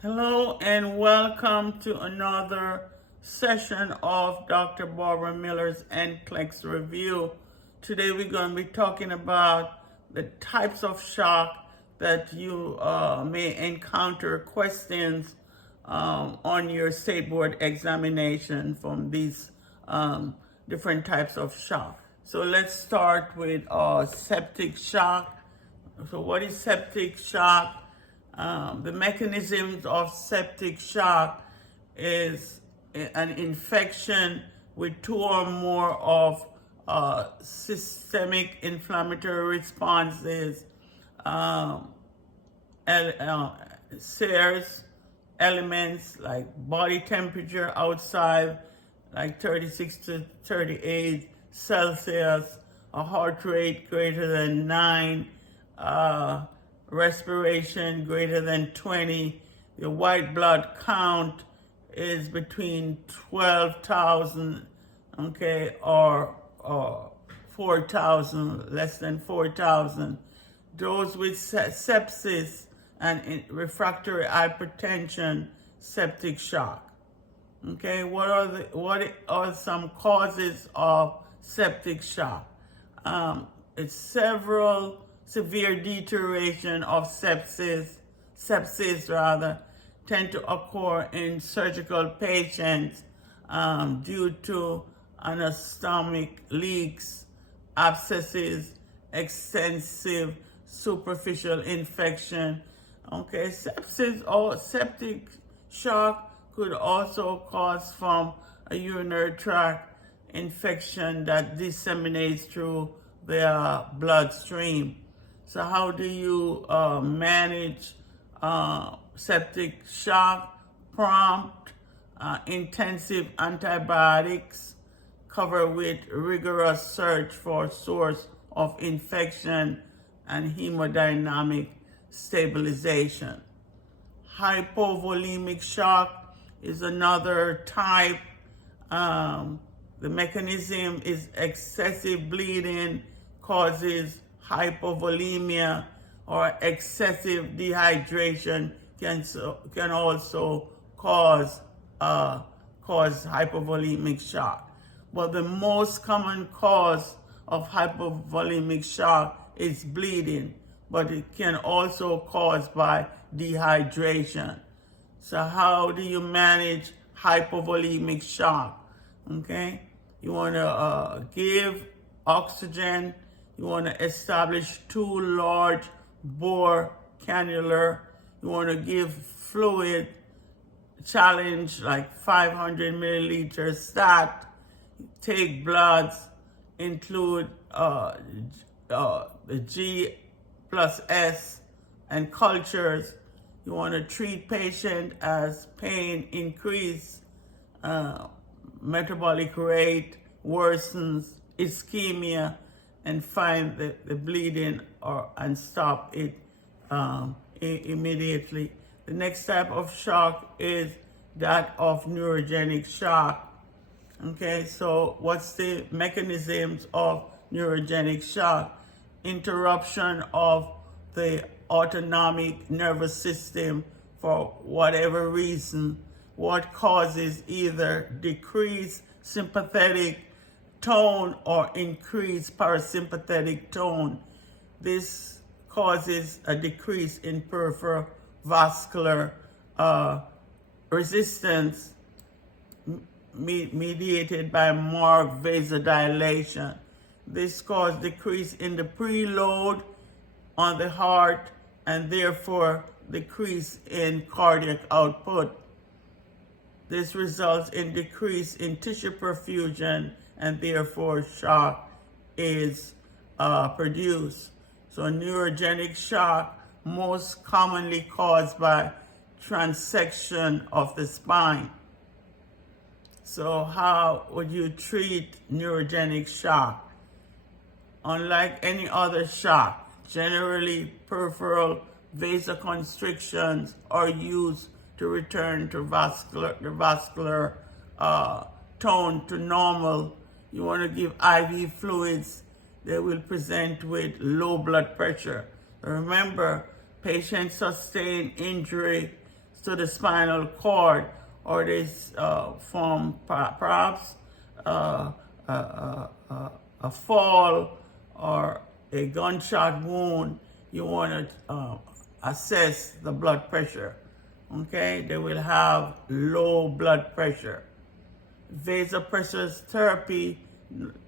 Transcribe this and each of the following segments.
Hello and welcome to another session of Dr. Barbara Miller's NCLEX Review. Today we're going to be talking about the types of shock that you may encounter questions on your state board examination from these different types of shock. So let's start with septic shock. So what is septic shock? The mechanisms of septic shock is an infection with two or more of systemic inflammatory responses, SARS elements like body temperature outside, like 36 to 38 Celsius, a heart rate greater than 9, respiration greater than 20, your white blood count is between 12,000, okay, or 4,000, less than 4,000. Those with sepsis and refractory hypertension, septic shock. Okay, what are some causes of septic shock? It's several severe deterioration of sepsis tend to occur in surgical patients due to anastomostic leaks, abscesses, extensive superficial infection. Okay, sepsis or septic shock could also cause from a urinary tract infection that disseminates through the bloodstream. So how do you manage septic shock? Prompt intensive antibiotics, cover with rigorous search for source of infection and hemodynamic stabilization. Hypovolemic shock is another type. The mechanism is excessive bleeding causes hypovolemia, or excessive dehydration can also cause hypovolemic shock. But the most common cause of hypovolemic shock is bleeding, but it can also cause by dehydration. So how do you manage hypovolemic shock? Okay, you want to give oxygen. You want to establish 2 large bore cannula. You want to give fluid, challenge like 500 milliliters stat. Take bloods, include the G plus S and cultures. You want to treat patient as pain increase, metabolic rate worsens, ischemia, and find the bleeding and stop it immediately. The next type of shock is that of neurogenic shock. Okay, so what's the mechanisms of neurogenic shock? Interruption of the autonomic nervous system for whatever reason. What causes either decreased sympathetic tone or increased parasympathetic tone. This causes a decrease in peripheral vascular resistance mediated by marked vasodilation. This causes decrease in the preload on the heart and therefore decrease in cardiac output. This results in decrease in tissue perfusion and therefore shock is produced. So neurogenic shock most commonly caused by transection of the spine. So how would you treat neurogenic shock? Unlike any other shock, generally peripheral vasoconstrictions are used to return to the vascular tone to normal. You want to give IV fluids. They will present with low blood pressure. Remember, patients sustain injury to the spinal cord, or this from perhaps a fall or a gunshot wound, you want to assess the blood pressure. Okay, they will have low blood pressure. Vasopressor therapy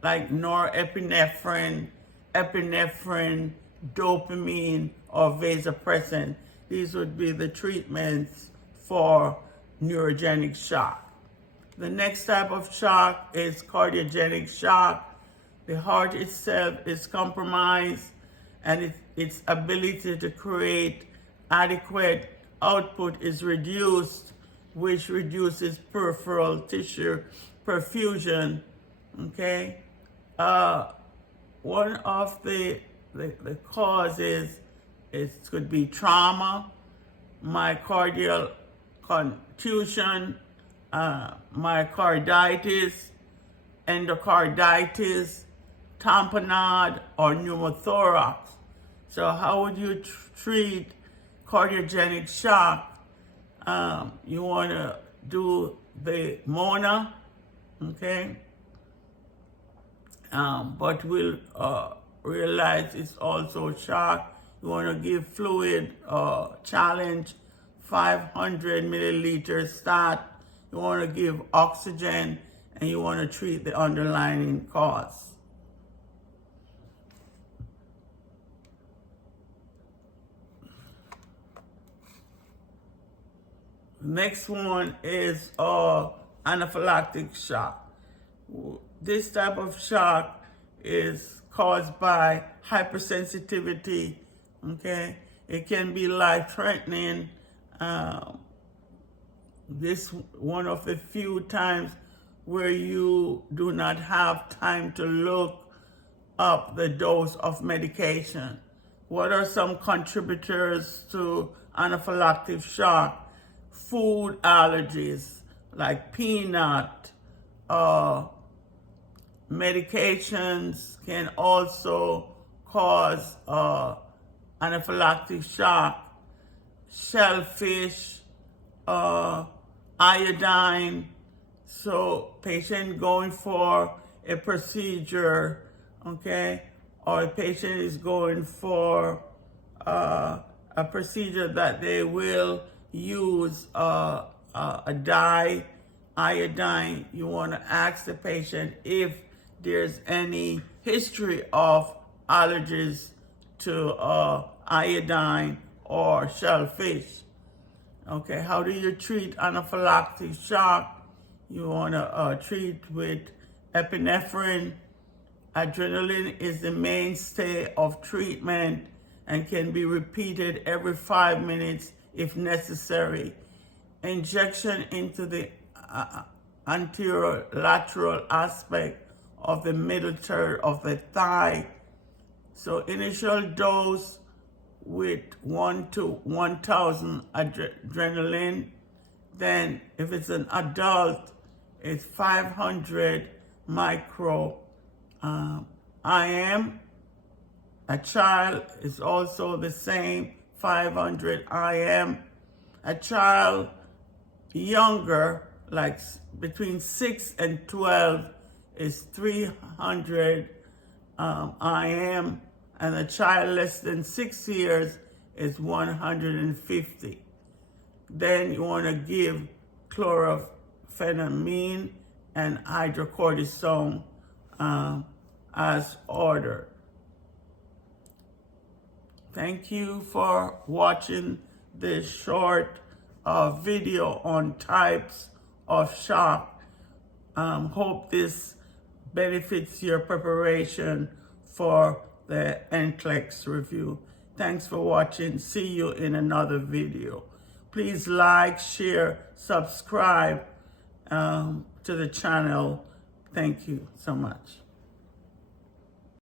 like norepinephrine, epinephrine, dopamine, or vasopressin. These would be the treatments for neurogenic shock. The next type of shock is cardiogenic shock. The heart itself is compromised, and its ability to create adequate output is reduced, which reduces peripheral tissue perfusion. Okay, one of the causes could be trauma, myocardial contusion, myocarditis, endocarditis, tamponade, or pneumothorax. So how would you treat cardiogenic shock? You want to do the Mona, okay? But we'll realize it's also shock. You want to give fluid challenge, 500 milliliters stat. You want to give oxygen, and you want to treat the underlying cause. Next one is anaphylactic shock. This type of shock is caused by hypersensitivity. Okay, it can be life-threatening. This one of the few times where you do not have time to look up the dose of medication. What are some contributors to anaphylactic shock? Food allergies like peanut, medications can also cause anaphylactic shock. Shellfish, iodine. So patient going for a procedure, okay, or a patient is going for a procedure that they will use a dye, iodine. You want to ask the patient if there's any history of allergies to iodine or shellfish. Okay, how do you treat anaphylactic shock? You want to treat with epinephrine. Adrenaline is the mainstay of treatment and can be repeated every 5 minutes if necessary. Injection into the anterolateral aspect of the middle third of the thigh. So initial dose with 1 to 1,000 adrenaline. Then if it's an adult, it's 500 micro IM. A child is also the same, 500 IM. A child younger, like between 6 and 12, is 300 IM. And a child less than 6 years is 150. Then you want to give chlorophenamine and hydrocortisone as ordered. Thank you for watching this short video on types of shock. Hope this benefits your preparation for the NCLEX review. Thanks for watching. See you in another video. Please like, share, subscribe to the channel. Thank you so much.